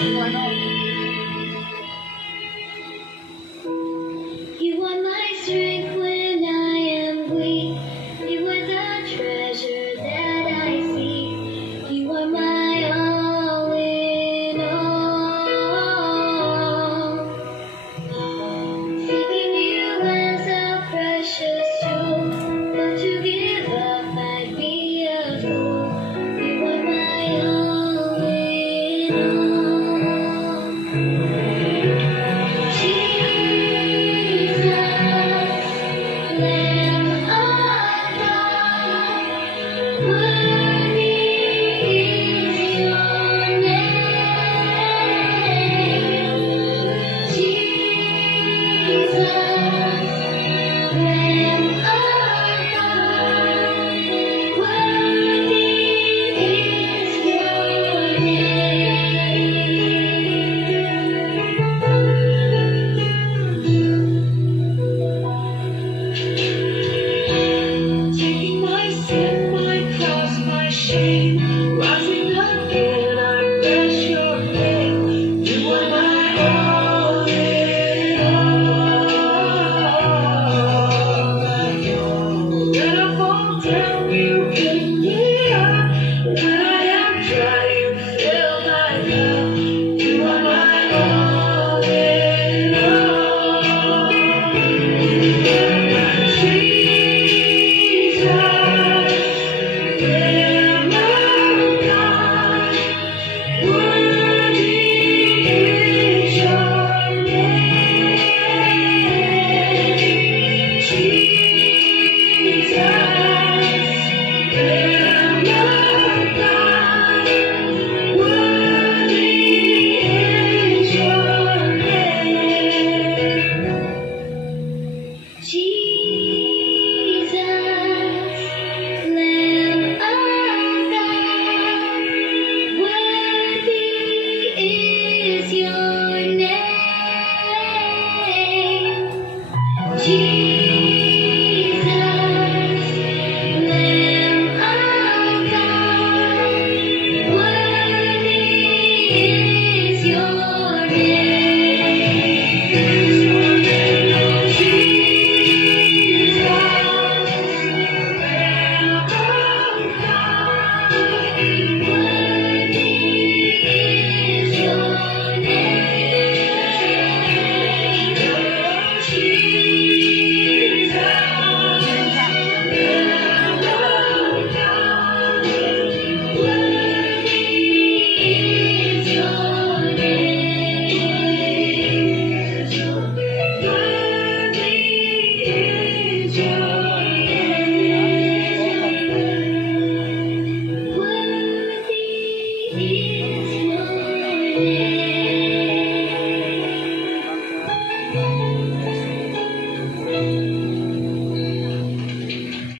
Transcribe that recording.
You are my strength when I am weak. You are the treasure that I seek. You are my all in all. Seeking you as a precious jewel, but to give up I'd be a fool. You are my all in all.